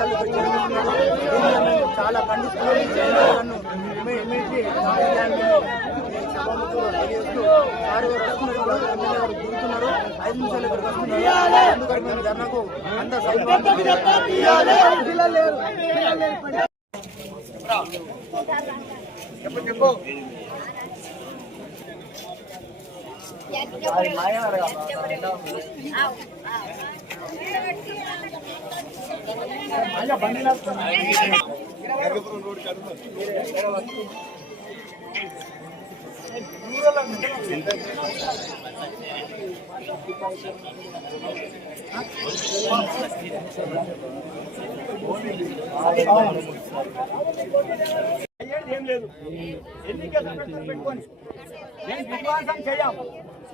ఆదేశాలు చాలా ఖండిస్తున్నాను. తెలియజేస్తూ వారు వస్తున్నారు, 5 నిమిషాలు ఇక్కడికి వస్తున్నారు. ఎందుకంటే మేము ధర్నాకు అంత చెప్పు ఏం లేదు. ఎన్నికల పెట్టుకొని నేను విశ్వాసం చేయం,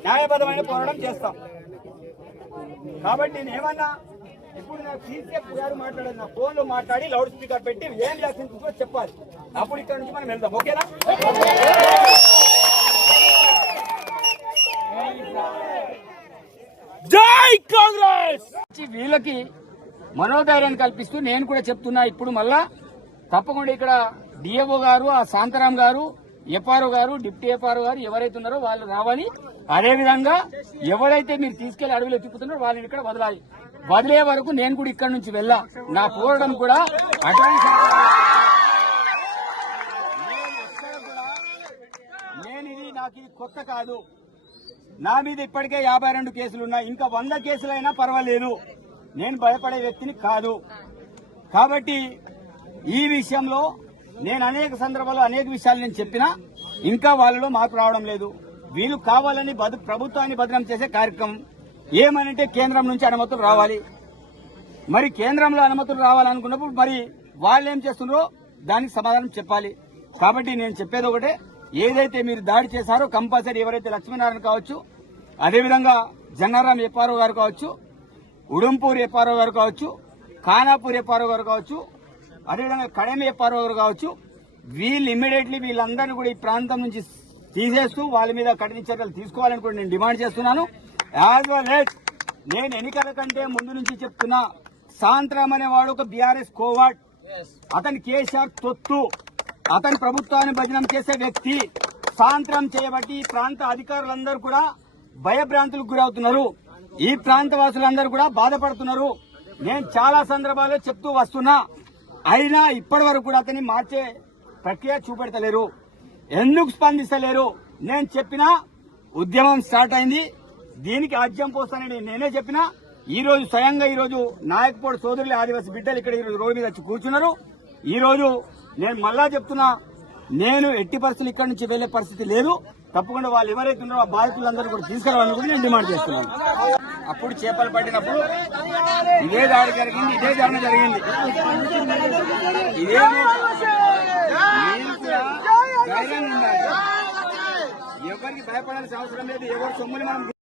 న్యాయబద్ధమైన పోరాటం చేస్తాం. కాబట్టి నేనేమన్నా ఇప్పుడు నాకు సీసీఎఫ్ గారు మాట్లాడాలి, నా ఫోన్లో మాట్లాడి లౌడ్ స్పీకర్ పెట్టి ఏం చేస్తుందో చెప్పాలి. అప్పుడు ఇక్కడ నుంచి మనం వెళ్దాం. ఓకేనా? జై కాంగ్రెస్. వీళ్ళకి మనోధైర్యాన్ని కల్పిస్తూ నేను కూడా చెప్తున్నా. ఇప్పుడు మళ్ళా తప్పకుండా ఇక్కడ డిఏఓ గారు, ఆ శాంతారాం గారు, ఎఫ్ఆర్ఓ గారు, డిప్యూటీ ఎఫ్ఆర్ఓ గారు ఎవరైతే ఉన్నారో వాళ్ళు రావాలి. అదేవిధంగా ఎవరైతే మీరు తీసుకెళ్లి అడవిలో తిప్పుతున్నారో వాళ్ళని ఇక్కడ వదలాలి. వదిలే వరకు నేను కూడా ఇక్కడ నుంచి వెళ్ళా. నా పోరాటం కూడా అటవీ నాకు ఇది కొత్త కాదు. నా మీద ఇప్పటికే 52 కేసులున్నాయి. ఇంకా 100 కేసులైనా పర్వాలేదు. నేను భయపడే వ్యక్తిని కాదు. కాబట్టి ఈ విషయంలో నేను అనేక సందర్భాల్లో అనేక విషయాలు నేను చెప్పినా ఇంకా వాళ్ళలో మార్పు రావడం లేదు. వీళ్ళు కావాలని ప్రభుత్వాన్ని భద్రం చేసే కార్యక్రమం. ఏమనంటే కేంద్రం నుంచి అనుమతులు రావాలి. మరి కేంద్రంలో అనుమతులు రావాలనుకున్నప్పుడు మరి వాళ్ళు ఏం చేస్తున్నారో దానికి సమాధానం చెప్పాలి. కాబట్టి నేను చెప్పేది ఒకటే, ఏదైతే మీరు దాడి చేశారో కంపల్సరీ ఎవరైతే లక్ష్మీనారాయణ కావచ్చు, అదేవిధంగా జన్నారాం ఎఫ్ఆర్ఓ గారు కావచ్చు, ఉడంపూర్ ఎఫ్ఆర్ఓ గారు కావచ్చు, ఖానాపూర్ ఎఫ్ఆర్ఓ గారు కావచ్చు, అదేవిధంగా కడెం ఎఫ్ఆర్ఓ గారు కావచ్చు, వీళ్ళు ఇమ్మీడియట్లీ వీళ్ళందరినీ కూడా ఈ ప్రాంతం నుంచి తీసేస్తూ వాళ్ళ మీద కఠిన చర్యలు తీసుకోవాలని కూడా నేను డిమాండ్ చేస్తున్నాను. యాజ్ వెల్ యాజ్ నేను ఎన్నికల కంటే ముందు నుంచి చెప్తున్నా, శాంతరాం అనేవాడు ఒక బీఆర్ఎస్ కోవాట్. అతని కేసీఆర్ తొత్తు. అతని ప్రభుత్వాన్ని భజనం చేసే వ్యక్తి. శాంతరాం చేయబట్టి ఈ ప్రాంత అధికారులందరూ కూడా భయభ్రాంతులకు గురవుతున్నారు. ఈ ప్రాంత వాసులందరూ కూడా బాధపడుతున్నారు. నేను చాలా సందర్భాల్లో చెప్తూ వస్తున్నా. అయినా ఇప్పటి వరకు కూడా అతన్ని మార్చే ప్రక్రియ చూపెడతలేరు. ఎందుకు స్పందిస్తలేరు? నేను చెప్పినా ఉద్యమం స్టార్ట్ అయింది, దీనికి ఆజ్యం పోస్తానని నేనే చెప్పినా. ఈ రోజు స్వయంగా ఈరోజు నాయకపోడు సోదరులు ఆదివాసీ బిడ్డలు ఇక్కడ ఈరోజు రోడ్డు మీద వచ్చి కూర్చున్నారు. ఈ రోజు నేను మళ్ళా చెప్తున్నా, నేను ఎట్టి పరిస్థితులు ఇక్కడి నుంచి వెళ్లే పరిస్థితి లేదు. తప్పకుండా వాళ్ళు ఎవరైతే ఉన్నారో ఆ బాధితులందరూ కూడా తీసుకురావాలని కూడా నేను డిమాండ్ చేస్తున్నాను. అప్పుడు చేపలు పట్టినప్పుడు ఇదే దాడి జరిగింది, ఇదే ధర్మ జరిగింది. ఇదే ధైర్యంగా ఉండాలి. ఎవరికి భయపడాల్సిన అవసరం లేదు. ఎవరి సొమ్ముని మనం